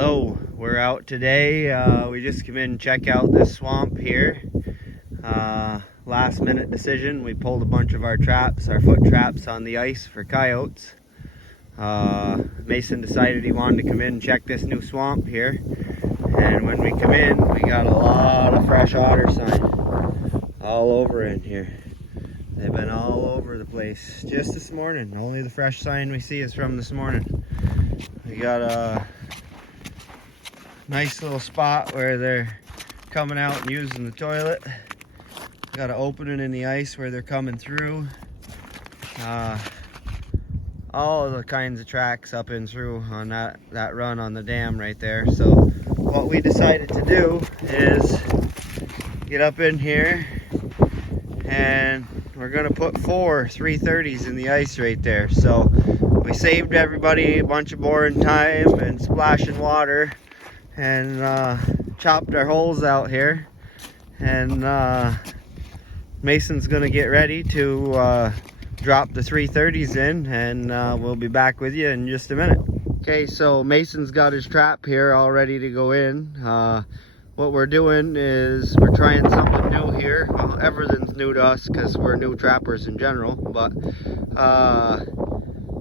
Hello, we're out today. We just came in and check out this swamp here. Last minute decision. We pulled a bunch of our traps, our foot traps on the ice for coyotes. Mason decided he wanted to come in and check this new swamp here. And when we come in, we got a lot of fresh otter sign all over in here. They've been all over the place just this morning. Only the fresh sign we see is from this morning. We got a nice little spot where they're coming out and using the toilet. Got an opening in the ice where they're coming through. All the kinds of tracks up and through on that run on the dam right there. So what we decided to do is get up in here, and we're gonna put 4 330s in the ice right there. So we saved everybody a bunch of boring time and splashing water, and chopped our holes out here. And Mason's gonna get ready to drop the 330s in, and we'll be back with you in just a minute. Okay, so Mason's got his trap here all ready to go in. What we're doing is we're trying something new here. Well, everything's new to us because we're new trappers in general, but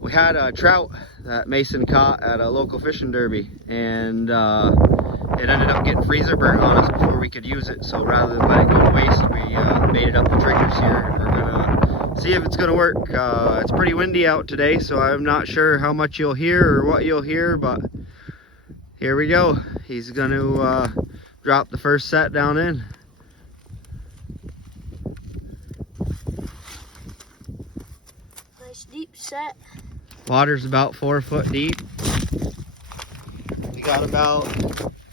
we had a trout that Mason caught at a local fishing derby, and it ended up getting freezer burnt on us before we could use it. So rather than let it go to waste, we baited up the triggers here, and we're gonna see if it's gonna work. It's pretty windy out today, so I'm not sure how much you'll hear or what you'll hear, but here we go. He's gonna drop the first set down in. Nice deep set. Water's about 4 foot deep. We got about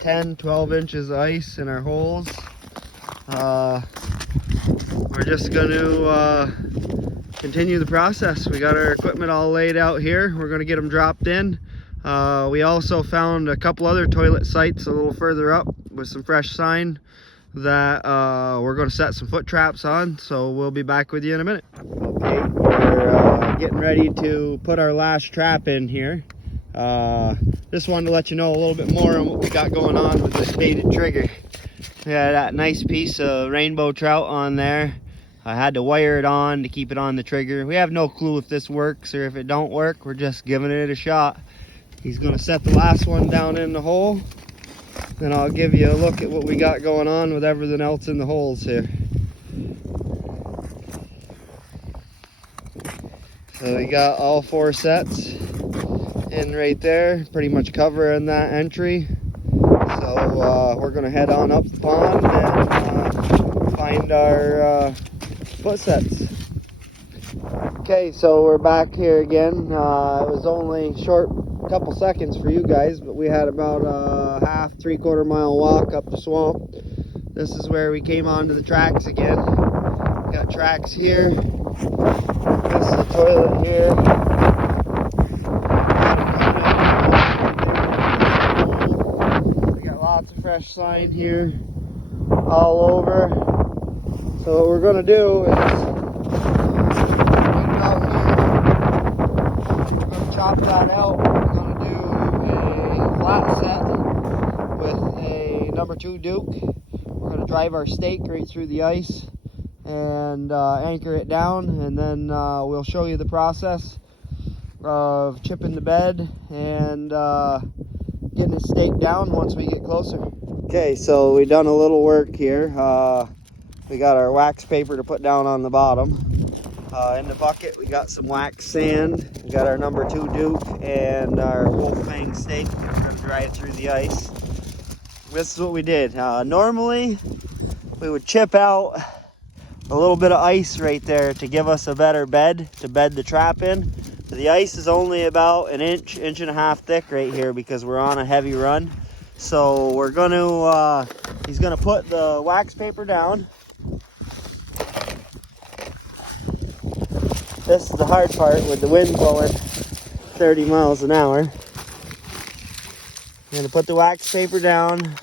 10-12 inches of ice in our holes. We're just going to continue the process. We got our equipment all laid out here. We're going to get them dropped in. We also found a couple other toilet sites a little further up with some fresh sign that we're going to set some foot traps on. So we'll be back with you in a minute. Okay, we're getting ready to put our last trap in here. Just wanted to let you know a little bit more on what we got going on with this baited trigger. We got that nice piece of rainbow trout on there. I had to wire it on to keep it on the trigger. We have no clue if this works or if it don't work. We're just giving it a shot. He's going to set the last one down in the hole. Then I'll give you a look at what we got going on with everything else in the holes here. So we got all 4 sets in right there, pretty much covering that entry. So we're gonna head on up the pond and find our foot sets. Okay, so we're back here again. It was only short couple seconds for you guys, but we had about a half, 3/4 mile walk up the swamp. This is where we came onto the tracks again. Got tracks here. This is the toilet here. We got lots of fresh sign here all over. So what we're gonna do is out here, we're gonna chop that out. We're gonna do a flat set with a number 2 Duke. We're gonna drive our stake right through the ice and anchor it down, and then we'll show you the process of chipping the bed and getting it staked down once we get closer. Okay, so we done a little work here. We got our wax paper to put down on the bottom. In the bucket we got some wax sand. We got our number 2 Duke and our wolf fang stake that we're going to drive through the ice. This is what we did. Normally we would chip out a little bit of ice right there to give us a better bed to bed the trap in. The ice is only about an inch, 1.5 thick right here because we're on a heavy run. So we're going to, he's going to put the wax paper down. This is the hard part with the wind blowing 30 miles an hour. I'm going to put the wax paper down. I'm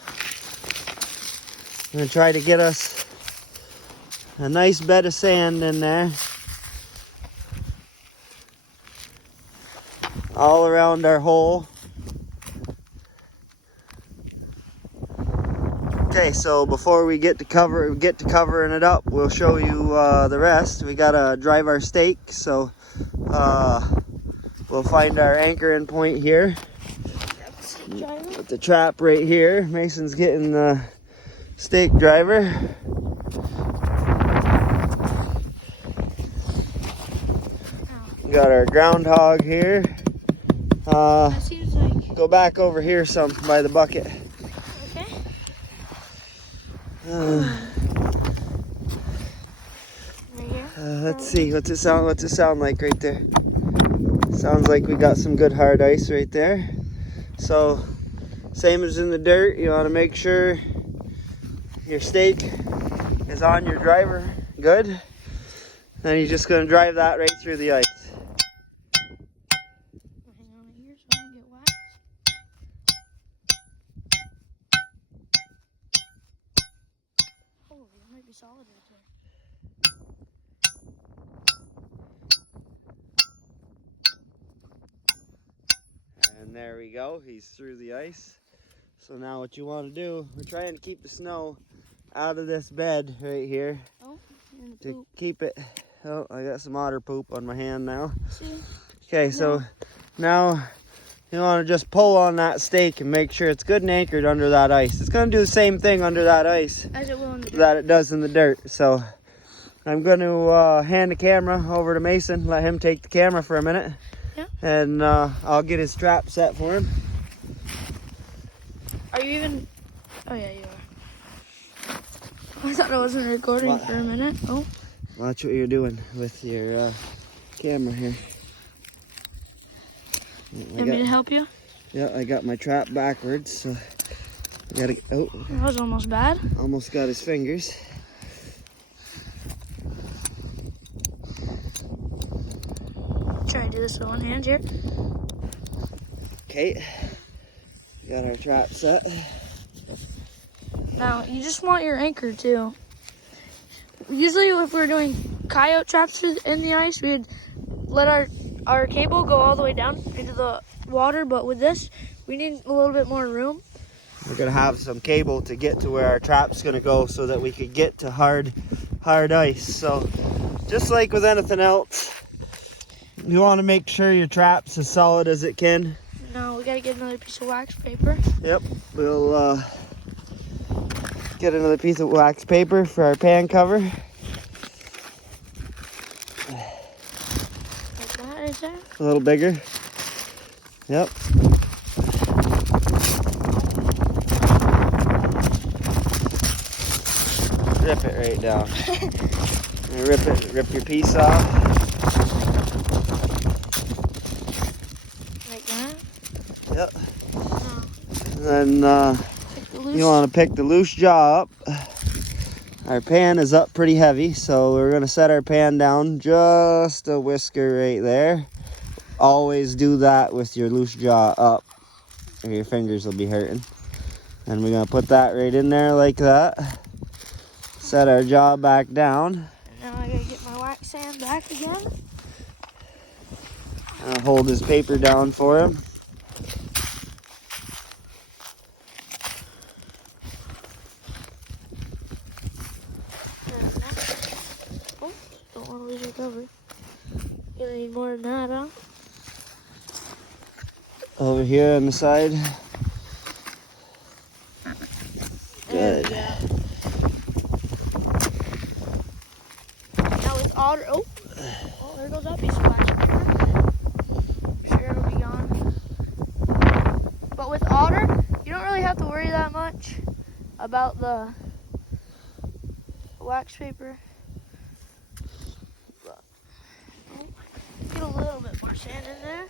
going to try to get us a nice bed of sand in there. All around our hole. Okay, so before we get to covering it up, we'll show you the rest. We gotta drive our stake, so we'll find our anchoring point here. With the trap right here. Mason's getting the stake driver. We got our groundhog here. That seems like... Go back over here some by the bucket. Okay. Let's see, what's it sound like right there? Sounds like we got some good hard ice right there. So, same as in the dirt, you want to make sure your stake is on your driver good. Then you're just going to drive that right through the ice. Hang on here so I don't get waxed. Holy, it might be solid right there. And there we go, he's through the ice. So now what you want to do, we're trying to keep the snow out of this bed right here. Oh, and the To poop. keep it, oh, I got some otter poop on my hand now. See? Okay, so now you want to just pull on that stake and make sure it's good and anchored under that ice. It's going to do the same thing under that ice As it will in the dirt. that it does in the dirt. So I'm going to hand the camera over to Mason, let him take the camera for a minute. Yeah. And I'll get his trap set for him. Are you even... Oh, yeah, you are. I thought I wasn't recording for a minute. Oh. Watch what you're doing with your camera here. Want me to help you? Yeah, I got my trap backwards, so I gotta. Oh, That was almost bad. almost got his fingers. Try to do this with one hand here. Okay, got our trap set. Now, you just want your anchor, too. Usually, if we're doing coyote traps in the ice, we'd let our cable go all the way down into the water. But with this, we need a little bit more room. We're gonna have some cable to get to where our trap's gonna go so that we could get to hard ice. So, just like with anything else, you want to make sure your trap's as solid as it can. Now, we gotta get another piece of wax paper. Yep, we'll get another piece of wax paper for our pan cover. Like that right there. A little bigger. Yep. Rip it right down. You rip your piece off. Like that. Yep. Now, And then pick the loose. you want to pick the loose jaw up. Our pan is up pretty heavy, so we're gonna set our pan down just a whisker right there. Always do that with your loose jaw up, or your fingers will be hurting. And we're gonna put that right in there like that. Set our jaw back down. Now I gotta get my wax sand back again. I'll hold his paper down for him. Oh, don't want to lose your cover. Gonna need more than that, huh? Over here on the side. There we Good. go. Now with otter, oh, there goes that piece of wax paper. I'm sure it'll be gone. But with otter, you don't really have to worry that much about the wax paper. But, oh, get a little bit more sand in there.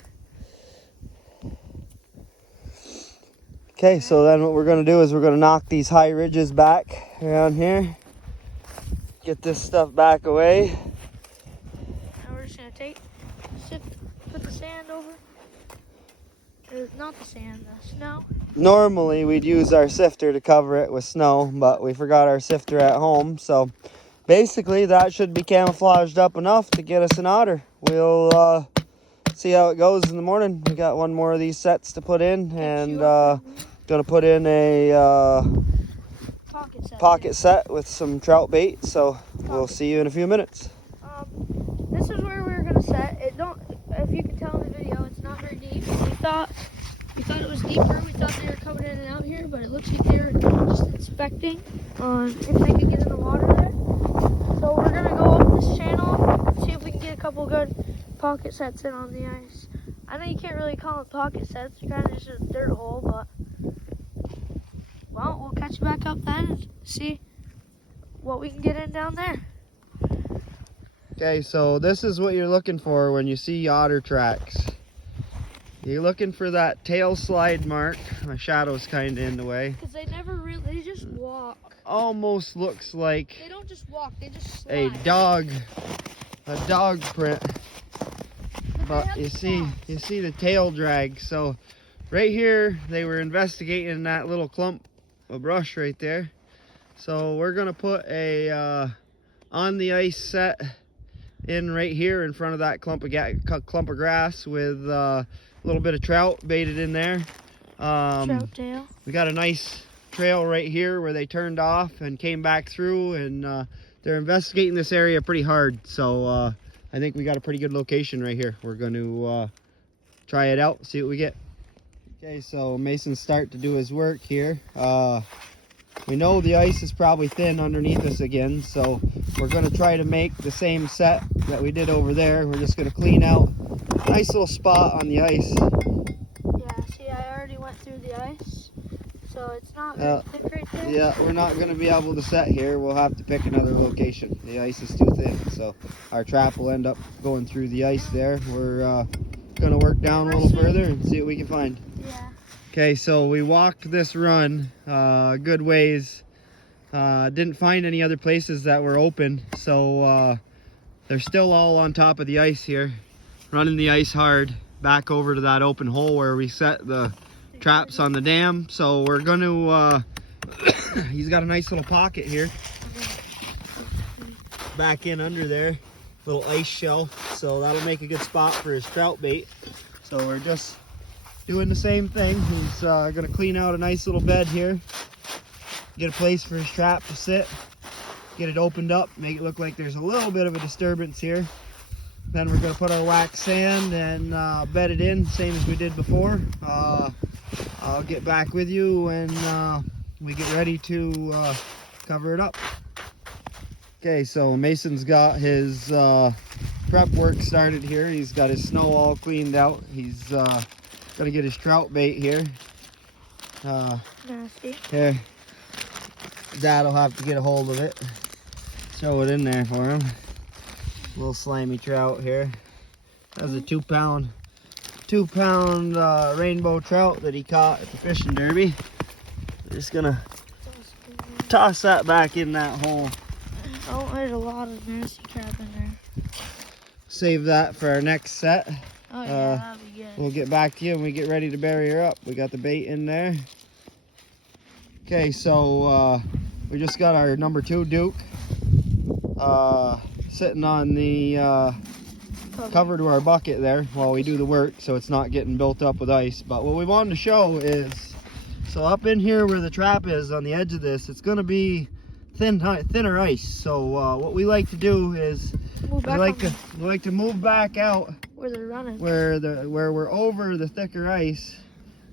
Okay, so then what we're gonna do is we're gonna knock these high ridges back around here. Get this stuff back away. Now we're just gonna put the sand over. Or not the sand, the snow. Normally we'd use our sifter to cover it with snow, but we forgot our sifter at home. So basically that should be camouflaged up enough to get us an otter. We'll see how it goes in the morning. We got one more of these sets to put in, and gonna put in a pocket set with some trout bait. So we'll see you in a few minutes. This is where we're gonna set it. Don't, if you can tell in the video, it's not very deep. We thought it was deeper. We thought they were coming in and out here, but it looks like they're just inspecting if they can get in the water there. So we're gonna go up this channel and see if we can get a couple good pocket sets in on the ice. I know you can't really call them pocket sets. They're kind of just a dirt hole, but well, we'll catch you back up then and see what we can get in down there. Okay, so this is what you're looking for when you see otter tracks. You're looking for that tail slide mark. My shadow's kind of in the way. Because they never really, they just walk. Almost looks like They don't just walk, they just slide. a dog print. But you see the tail drag. So right here, they were investigating that little clump of brush right there. So we're gonna put a on the ice set in right here in front of that clump of grass with a little bit of trout baited in there. Trout tail. We got a nice trail right here where they turned off and came back through, and they're investigating this area pretty hard. So I think we got a pretty good location right here. We're going to try it out, see what we get. Okay, so Mason's starting to do his work here. We know the ice is probably thin underneath us again, so we're going to try to make the same set that we did over there. We're just going to clean out a nice little spot on the ice. Yeah, see, I already went through the ice, so it's not very thick right there. Yeah, we're not going to be able to set here. We'll have to pick another location. The ice is too thin, so our trap will end up going through the ice there. We're going to work down a little further and see what we can find. Yeah. Okay, so we walked this run good ways. Didn't find any other places that were open, so they're still all on top of the ice here, running the ice hard back over to that open hole where we set the traps on the dam. So we're going to, he's got a nice little pocket here, back in under there, little ice shelf, so that'll make a good spot for his trout bait. So we're just doing the same thing. He's gonna clean out a nice little bed here, get a place for his trap to sit, get it opened up, make it look like there's a little bit of a disturbance here. Then we're gonna put our wax sand and bed it in, same as we did before. I'll get back with you when we get ready to cover it up. Okay, so Mason's got his prep work started here. He's got his snow all cleaned out. He's gonna get his trout bait here. Nasty. Here, Dad'll have to get a hold of it. Throw it in there for him. Little slimy trout here. That's a 2 pound rainbow trout that he caught at the fishing derby. We're just gonna toss that back in that hole. Oh, there's a lot of nasty crap in there. Save that for our next set. Oh yeah, that'll be good. We'll get back to you when we get ready to bury her up. We got the bait in there. Okay, so we just got our number 2 Duke sitting on the cover to our bucket there while we do the work, so it's not getting built up with ice. But what we wanted to show is, so up in here where the trap is on the edge of this, it's going to be thinner ice. So what we like to do is we like to move back out where they're running, where we're over the thicker ice,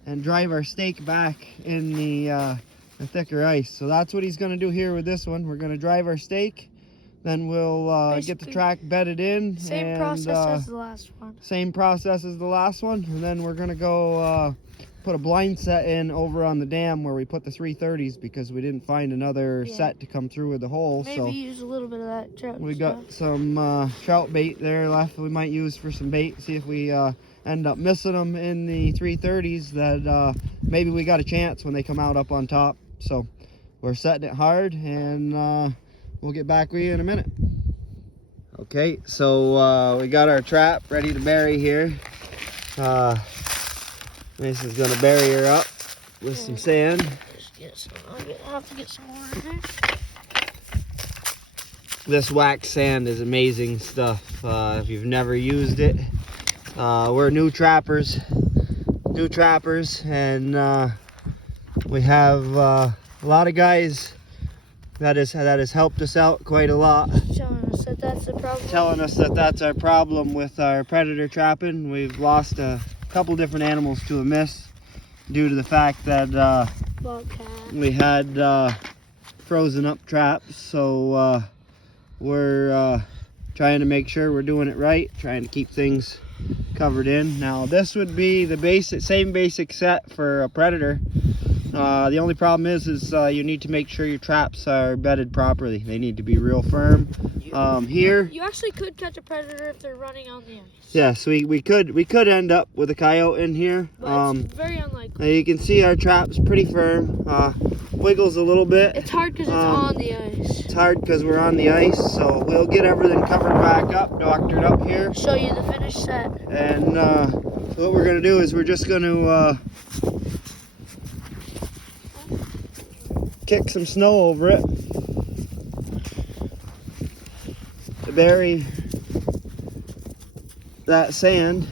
and drive our stake back in the thicker ice. So that's what he's going to do here with this one. We're going to drive our stake, then we'll get the track bedded in. Same process as the last one. Same process as the last one, and then we're going to go put a blind set in over on the dam where we put the 330s, because we didn't find another set to come through with the hole. Maybe so use a little bit of that trout. We got some trout bait there left we might use for some bait. See if we end up missing them in the 330s, that maybe we got a chance when they come out up on top. So we're setting it hard, and we'll get back with you in a minute. Okay, so we got our trap ready to bury here. Mason's gonna bury her up with some sand. I'll have to get some more in there. This wax sand is amazing stuff. If you've never used it, we're new trappers, and we have a lot of guys that has helped us out quite a lot. Showing us that that's the problem. Telling us that that's our problem with our predator trapping. We've lost a couple different animals to a miss due to the fact that Bobcat. we had frozen up traps. So we're trying to make sure we're doing it right, trying to keep things covered in. Now this would be the same basic set for a predator. The only problem is you need to make sure your traps are bedded properly. They need to be real firm. Here You actually could catch a predator if they're running on the ice. yes, we could end up with a coyote in here. But it's very unlikely. You can see our trap's pretty firm. Wiggles a little bit. It's hard because it's on the ice. It's hard because we're on the ice, so we'll get everything covered back up, doctored up here. Show you the finished set. And so what we're gonna do is we're just gonna kick some snow over it to bury that sand.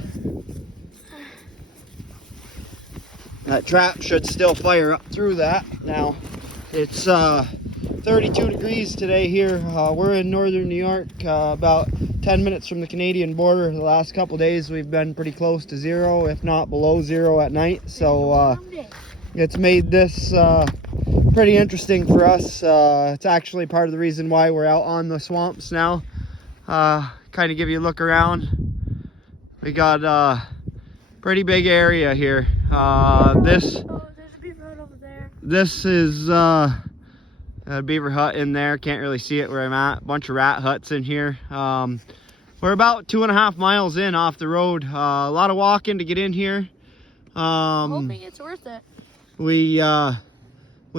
That trap should still fire up through that. Now it's 32 degrees today here. We're in northern New York, about 10 minutes from the Canadian border. The last couple days we've been pretty close to zero, if not below zero at night. So it's made this pretty interesting for us. It's actually part of the reason why we're out on the swamps now. Kind of give you a look around. We got a pretty big area here. There's a beaver hut over there. This is a beaver hut in there. Can't really see it where I'm at. Bunch of rat huts in here. We're about 2.5 miles in off the road. A lot of walking to get in here. Hoping it's worth it. We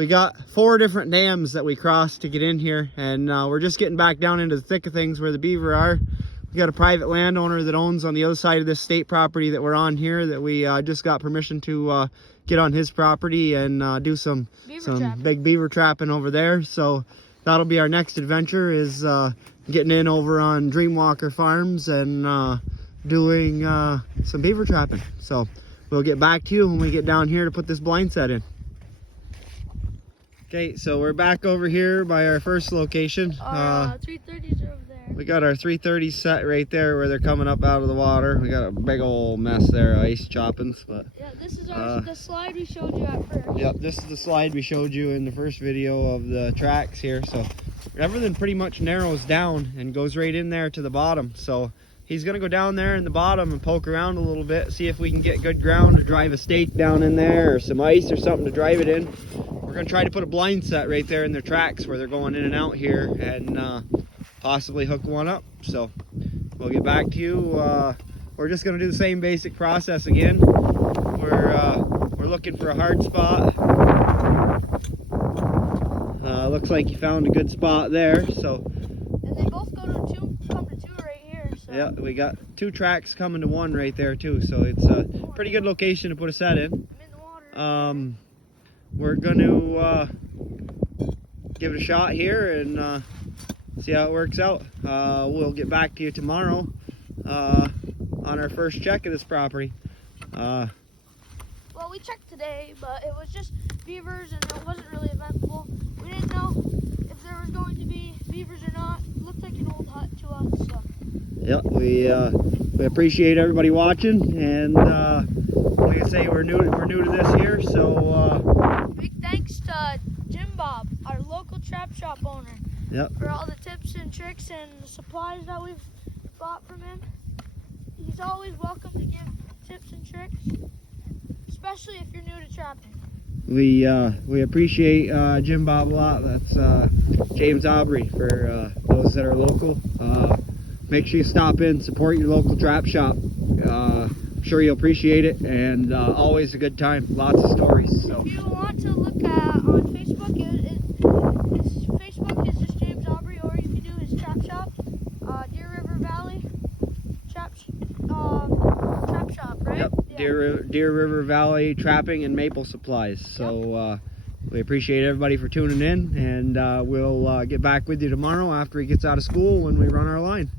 got 4 different dams that we crossed to get in here, and we're just getting back down into the thick of things where the beaver are. We got a private landowner that owns on the other side of this state property that we're on here that we just got permission to get on his property and do some big beaver trapping over there. So that'll be our next adventure, is getting in over on Dreamwalker Farms and doing some beaver trapping. So we'll get back to you when we get down here to put this blind set in. Okay, so we're back over here by our first location. 330s are over there. We got our 330 set right there where they're coming up out of the water. We got a big old mess there, ice choppings. But yeah, this is the slide we showed you at first. Yep, this is the slide we showed you in the first video of the tracks here. So everything pretty much narrows down and goes right in there to the bottom. So he's gonna go down there in the bottom and poke around a little bit, see if we can get good ground to drive a stake down in there or some ice or something to drive it in. We're gonna try to put a blind set right there in their tracks where they're going in and out here, and possibly hook one up. So we'll get back to you. We're just gonna do the same basic process again. We're looking for a hard spot. Looks like you found a good spot there. So and they both come to two right here. So. Yeah, we got 2 tracks coming to 1 right there too. So it's a pretty good location to put a set in. I'm in the water. We're going to give it a shot here and see how it works out. We'll get back to you tomorrow on our first check of this property. Well, we checked today, but it was just beavers and it wasn't really eventful. We didn't know if there was going to be beavers or not. It looked like an old hut to us. So. Yep, we appreciate everybody watching, and like I say, we're new to this here, so big thanks to Jim Bob, our local trap shop owner. Yep. For all the tips and tricks and supplies that we've bought from him. He's always welcome to give tips and tricks, especially if you're new to trapping. We appreciate Jim Bob a lot. That's James Aubrey for those that are local. Make sure you stop in, support your local trap shop. I'm sure you'll appreciate it, and always a good time. Lots of stories. So. If you want to look on Facebook, his Facebook is just James Aubrey, or you can do his trap shop, Deer River Valley trap shop, right? Yep, yeah. Deer River Valley Trapping and Maple Supplies. So we appreciate everybody for tuning in, and we'll get back with you tomorrow after he gets out of school when we run our line.